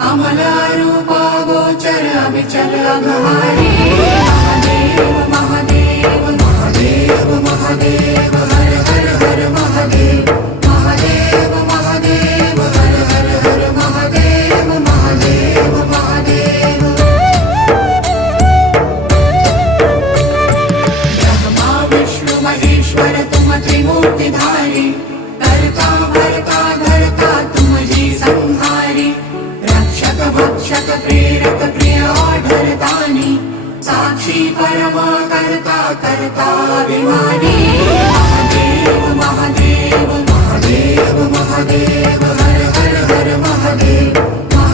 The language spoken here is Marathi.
अमल रूपा गोचर अविचल अघहारी। महादेव महादेव महादेव महादेव हर हर हर महादेव। महादेव महादेव हर हर हर महादेव। महादेव महादेव ब्रह्मा विष्णु महेश्वर तुम त्रिमूर्तिधारी। करता भरता धरता तुम ही संहारी। रक्षक भक्षक प्रेरक प्रिय आढरतानी। साक्षी परमा करता करता अभिमानी।